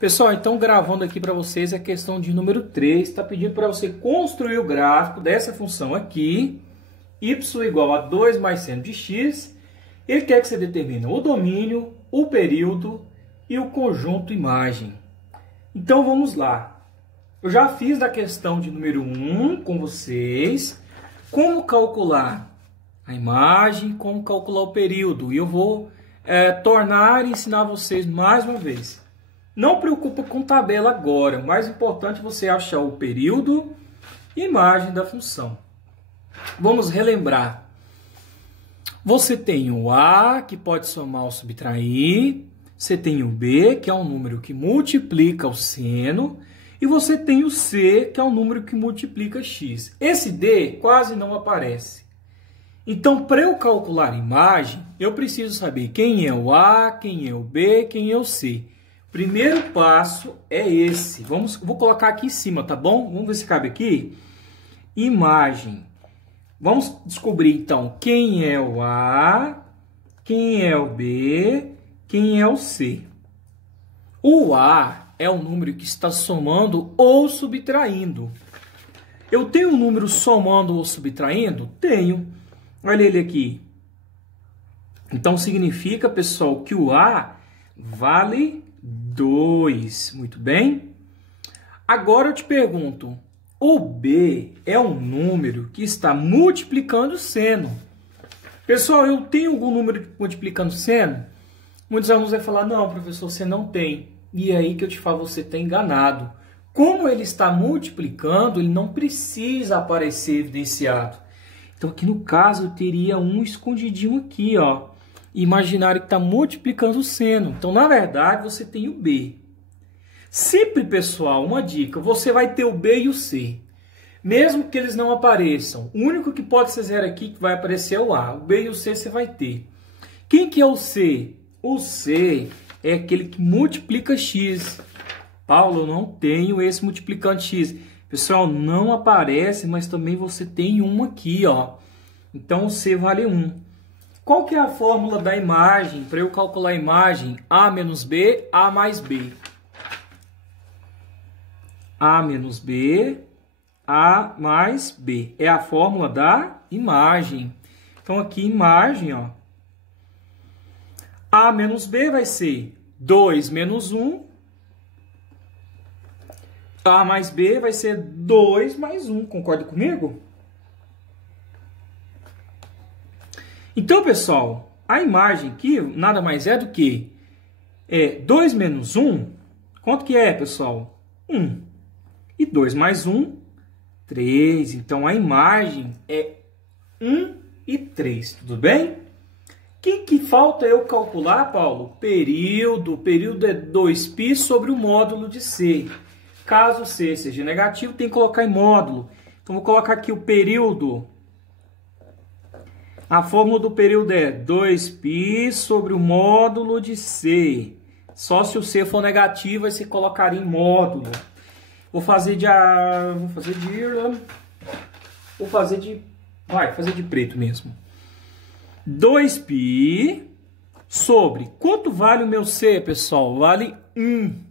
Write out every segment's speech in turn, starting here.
Pessoal, então gravando aqui para vocês a questão de número 3, está pedindo para você construir o gráfico dessa função aqui, y igual a 2 mais seno de x. Ele quer que você determine o domínio, o período e o conjunto imagem. Então vamos lá. Eu já fiz da questão de número 1 com vocês, como calcular a imagem, como calcular o período. E eu vou tornar e ensinar vocês mais uma vez. Não preocupa com tabela agora. O mais importante é você achar o período e imagem da função. Vamos relembrar. Você tem o A, que pode somar ou subtrair. Você tem o B, que é um número que multiplica o seno. E você tem o C, que é um número que multiplica x. Esse D quase não aparece. Então, para eu calcular a imagem, eu preciso saber quem é o A, quem é o B, quem é o C. Primeiro passo é esse. Vou colocar aqui em cima, tá bom? Vamos ver se cabe aqui. Imagem. Vamos descobrir, então, quem é o A, quem é o B, quem é o C. O A é o número que está somando ou subtraindo. Eu tenho um número somando ou subtraindo? Tenho. Olha ele aqui. Então, significa, pessoal, que o A vale 2. Muito bem. Agora eu te pergunto, o B é um número que está multiplicando seno. Pessoal, eu tenho algum número multiplicando seno? Muitos alunos vão falar, não, professor, você não tem. E é aí que eu te falo, você está enganado. Como ele está multiplicando, ele não precisa aparecer evidenciado. Então, aqui no caso, eu teria um escondidinho aqui, ó. Imaginário que está multiplicando o seno. Então, na verdade, você tem o B. Sempre, pessoal, uma dica, você vai ter o B e o C. Mesmo que eles não apareçam, o único que pode ser zero aqui que vai aparecer é o A. O B e o C você vai ter. Quem que é o C? O C é aquele que multiplica x. Paulo, eu não tenho esse multiplicando x. Pessoal, não aparece, mas também você tem um aqui, ó. Então, o C vale 1. Qual que é a fórmula da imagem? Para eu calcular a imagem, A menos B, A mais B. A menos B, A mais B. É a fórmula da imagem. Então, aqui, imagem, ó. A menos B vai ser 2 menos 1. A mais B vai ser 2 mais 1. Concorda comigo? Então, pessoal, a imagem aqui nada mais é do que 2 menos 1. Quanto que é, pessoal? 1. E 2 mais 1, 3. Então, a imagem é 1 e 3. Tudo bem? O que falta eu calcular, Paulo? Período. O período é 2π sobre o módulo de C. Caso C seja negativo, tem que colocar em módulo. Então, vou colocar aqui o período. A fórmula do período é 2π sobre o módulo de C. Só se o C for negativo, aí você colocaria em módulo. Vou fazer de preto mesmo. 2π sobre... Quanto vale o meu C, pessoal? Vale 1.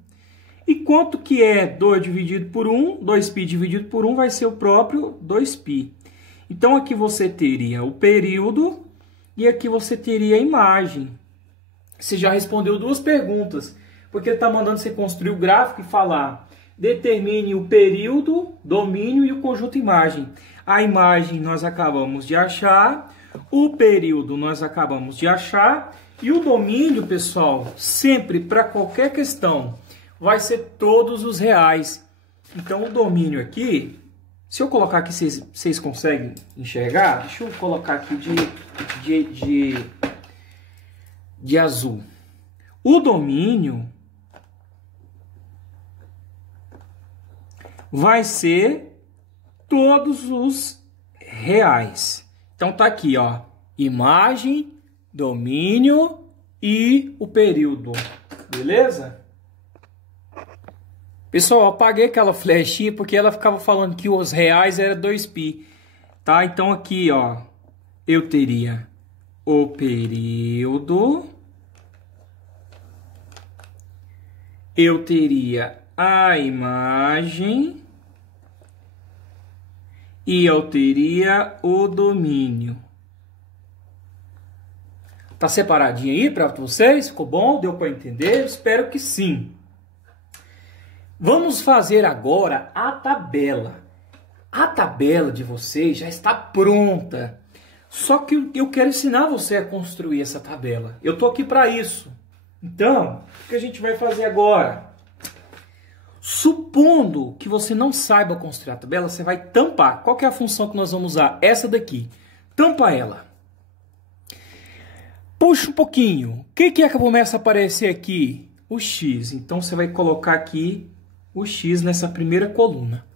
E quanto que é 2 dividido por 1? 2π dividido por 1 vai ser o próprio 2π. Então, aqui você teria o período e aqui você teria a imagem. Você já respondeu duas perguntas, porque ele está mandando você construir o gráfico e falar, determine o período, domínio e o conjunto imagem. A imagem nós acabamos de achar, o período nós acabamos de achar, e o domínio, pessoal, sempre para qualquer questão, vai ser todos os reais. Então, o domínio aqui, se eu colocar aqui, vocês conseguem enxergar? Deixa eu colocar aqui de azul. O domínio vai ser todos os reais. Então, tá aqui, ó. Imagem, domínio e o período. Beleza? Pessoal, eu apaguei aquela flechinha porque ela ficava falando que os reais era 2π. Tá? Então aqui, ó, eu teria o período eu teria a imagem e eu teria o domínio. Tá separadinho aí para vocês? Ficou bom? Deu para entender? Espero que sim. Vamos fazer agora a tabela. A tabela de vocês já está pronta. Só que eu quero ensinar você a construir essa tabela. Eu tô aqui para isso. Então, o que a gente vai fazer agora? Supondo que você não saiba construir a tabela, você vai tampar. Qual que é a função que nós vamos usar? Essa daqui. Tampa ela. Puxa um pouquinho. O que é que começa a aparecer aqui? O X. Então, você vai colocar aqui o X nessa primeira coluna.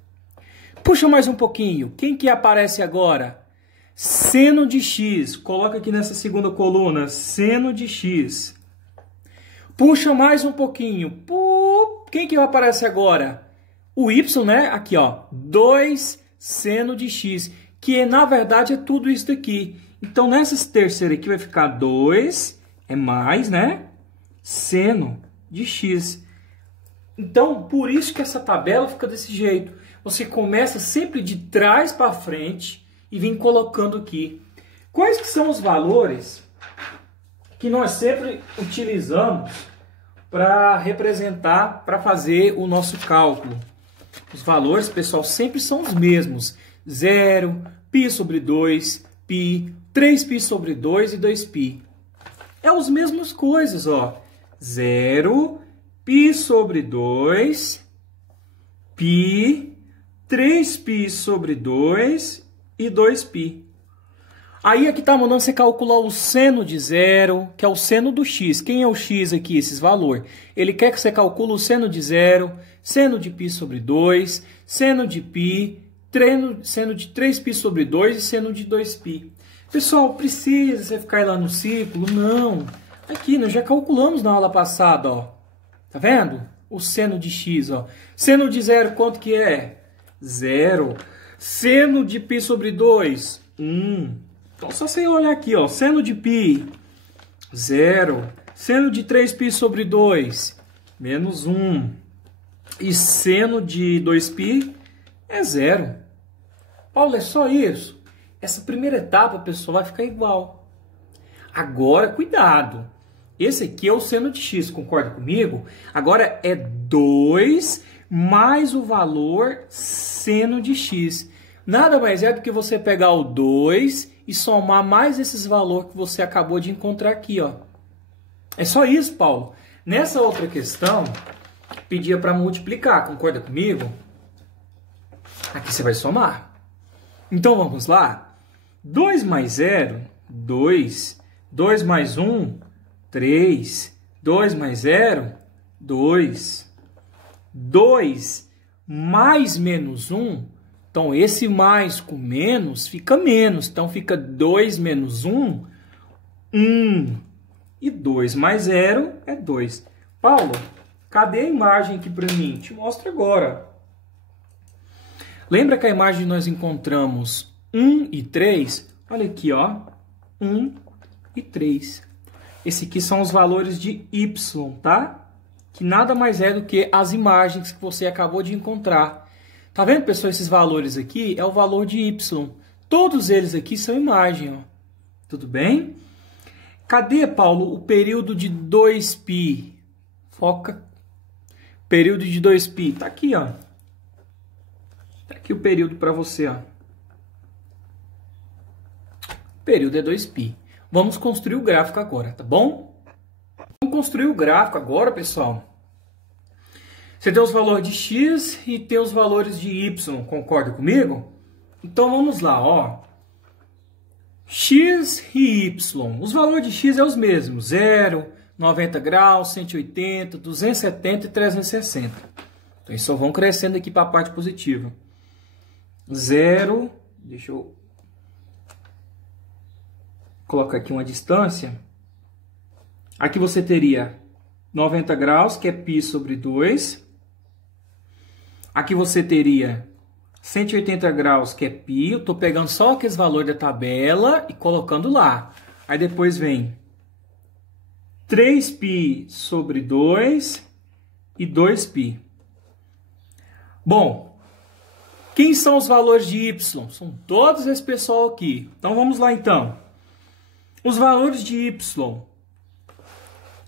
Puxa mais um pouquinho. Quem que aparece agora? Seno de X. Coloca aqui nessa segunda coluna. Seno de X. Puxa mais um pouquinho. Quem que aparece agora? O Y, né? Aqui, ó. 2 seno de X. Que, na verdade, é tudo isso daqui. Então, nessa terceira aqui vai ficar 2, é mais, né? Seno de X. Então, por isso que essa tabela fica desse jeito. Você começa sempre de trás para frente e vem colocando aqui. Quais que são os valores que nós sempre utilizamos para representar, para fazer o nosso cálculo? Os valores, pessoal, sempre são os mesmos. 0, π sobre 2, π, 3π sobre 2 e 2π. É as mesmas coisas, ó. 0, π sobre 2, π, 3π sobre 2 e 2π. Aí aqui está mandando você calcular o seno de 0, que é o seno do x. Quem é o x aqui, esses valores? Ele quer que você calcule o seno de 0, seno de π sobre 2, seno de π, seno de 3π sobre 2 e seno de 2π. Pessoal, precisa você ficar lá no círculo? Não. Aqui, nós já calculamos na aula passada, ó. Tá vendo? O seno de x, ó. Seno de 0, quanto que é? 0. Seno de π sobre 2, 1. Então, só você olhar aqui, ó. Seno de π, 0. Seno de 3π sobre 2, menos 1. E seno de 2π é 0. Paulo, é só isso? Essa primeira etapa, pessoal, vai ficar igual. Agora, cuidado. Esse aqui é o seno de x, concorda comigo? Agora é 2 mais o valor seno de x. Nada mais é do que você pegar o 2 e somar mais esses valores que você acabou de encontrar aqui, ó. É só isso, Paulo. Nessa outra questão, pedia para multiplicar, concorda comigo? Aqui você vai somar. Então, vamos lá. 2 mais 0, 2. 2 mais 1, 3. 2 mais 0, 2. 2 mais menos 1. Então, esse mais com menos fica menos. Então, fica 2 menos 1, 1. E 2 mais 0 é 2. Paulo, cadê a imagem aqui para mim? Te mostro agora. Lembra que a imagem nós encontramos 1 e 3? Olha aqui, ó. 1 e 3. Esse aqui são os valores de y, tá? Que nada mais é do que as imagens que você acabou de encontrar. Tá vendo, pessoal? Esses valores aqui é o valor de y. Todos eles aqui são imagem, ó. Tudo bem? Cadê, Paulo, o período de 2π? Foca. Período de 2π. Tá aqui, ó. Tá aqui o período para você, ó. O período é 2π. Vamos construir o gráfico agora, tá bom? Vamos construir o gráfico agora, pessoal. Você tem os valores de x e tem os valores de y, concorda comigo? Então vamos lá, ó. X e y. Os valores de x é os mesmos. 0, 90 graus, 180, 270 e 360. Então eles só vão crescendo aqui para a parte positiva. 0, deixa eu colocar aqui uma distância. Aqui você teria 90 graus, que é π sobre 2. Aqui você teria 180 graus, que é π. Eu estou pegando só aqueles valores da tabela e colocando lá. Aí depois vem 3π sobre 2 e 2π. Bom, quem são os valores de y? São todos esse pessoal aqui. Então vamos lá então. Os valores de y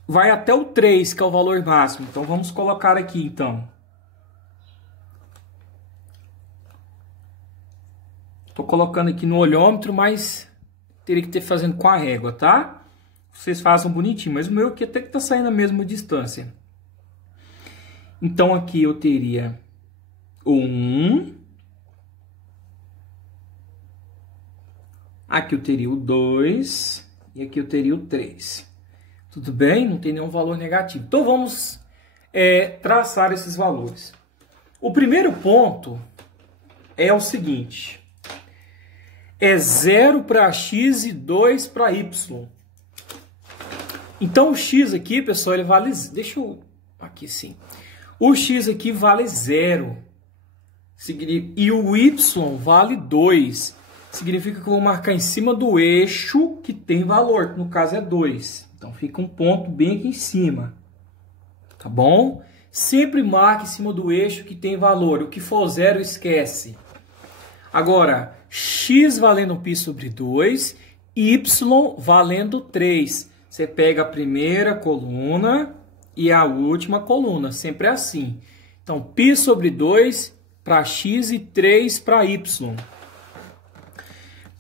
vai até o 3, que é o valor máximo. Então vamos colocar aqui então. Estou colocando aqui no olhômetro, mas teria que ter fazendo com a régua, tá? Vocês façam bonitinho, mas o meu aqui até que está saindo a mesma distância. Então aqui eu teria o 1. Aqui eu teria o 2. E aqui eu teria o 3. Tudo bem? Não tem nenhum valor negativo. Então vamos traçar esses valores. O primeiro ponto é o seguinte. É 0 para x e 2 para y. Então o x aqui, pessoal, ele vale... Deixa eu... Aqui sim. O x aqui vale 0. E o y vale 2. Significa que eu vou marcar em cima do eixo que tem valor, que no caso é 2. Então fica um ponto bem aqui em cima. Tá bom? Sempre marque em cima do eixo que tem valor. O que for 0, esquece. Agora, x valendo π sobre 2, y valendo 3. Você pega a primeira coluna e a última coluna. Sempre assim. Então, π sobre 2 para x e 3 para y.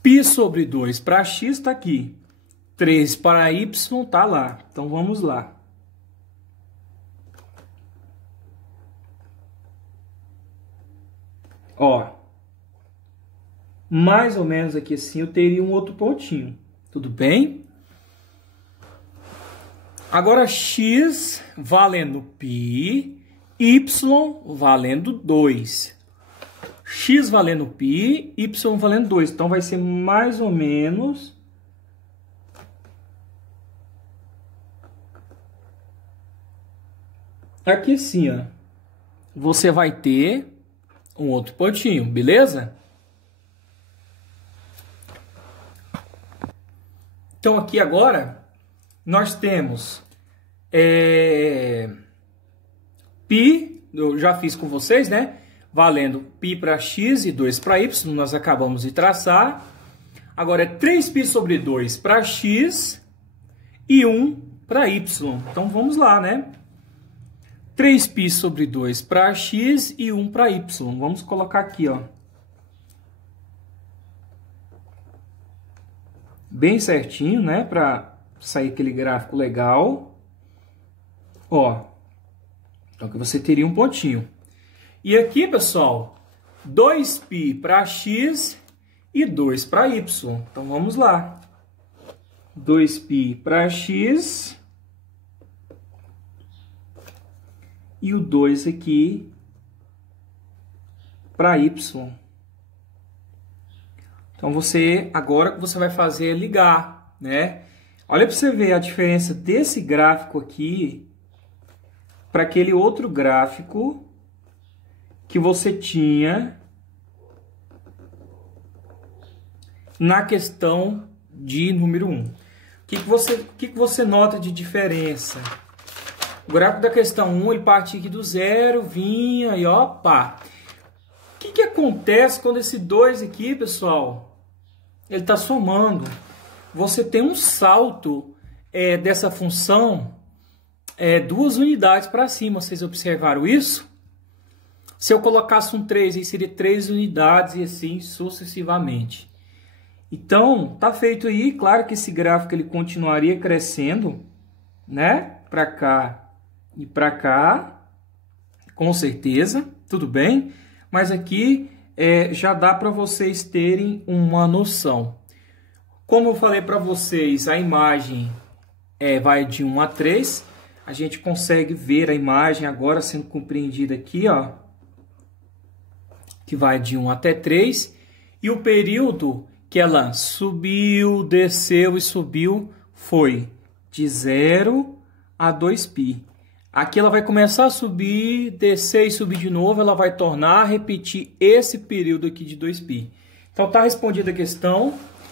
π sobre 2 para x está aqui. 3 para y está lá. Então, vamos lá. Ó. Mais ou menos aqui assim eu teria um outro pontinho. Tudo bem? Agora, x valendo π, y valendo 2. X valendo π, y valendo 2. Então, vai ser mais ou menos... Aqui assim, ó. Você vai ter um outro pontinho, beleza? Então, aqui agora, nós temos π, eu já fiz com vocês, né? Valendo π para x e 2 para y, nós acabamos de traçar. Agora é 3π sobre 2 para x e 1 para y. Então vamos lá, né? 3π sobre 2 para x e 1 para y. Vamos colocar aqui, ó. Bem certinho, né? Para sair aquele gráfico legal. Ó. Então aqui você teria um pontinho. E aqui, pessoal, 2π para x e 2 para y. Então, vamos lá. 2π para x e o 2 aqui para y. Então, agora o que você vai fazer é ligar, né? Olha para você ver a diferença desse gráfico aqui para aquele outro gráfico que você tinha na questão de número 1. O que você nota de diferença? O gráfico da questão 1, ele parte aqui do 0, vinha e ó, pá. O que acontece quando esse 2 aqui, pessoal, ele está somando? Você tem um salto dessa função 2 unidades para cima. Vocês observaram isso? Se eu colocasse um 3, aí seria 3 unidades e assim sucessivamente. Então, tá feito aí. Claro que esse gráfico ele continuaria crescendo, né? Para cá e para cá, com certeza, tudo bem. Mas aqui já dá para vocês terem uma noção. Como eu falei para vocês, a imagem vai de 1 a 3. A gente consegue ver a imagem agora sendo compreendida aqui, ó. Que vai de 1 até 3, e o período que ela subiu, desceu e subiu foi de 0 a 2π. Aqui ela vai começar a subir, descer e subir de novo, ela vai tornar a repetir esse período aqui de 2π. Então está respondida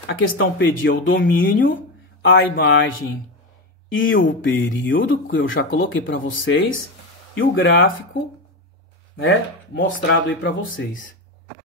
a questão pedia o domínio, a imagem e o período, que eu já coloquei para vocês. e o gráfico, né, mostrado aí para vocês.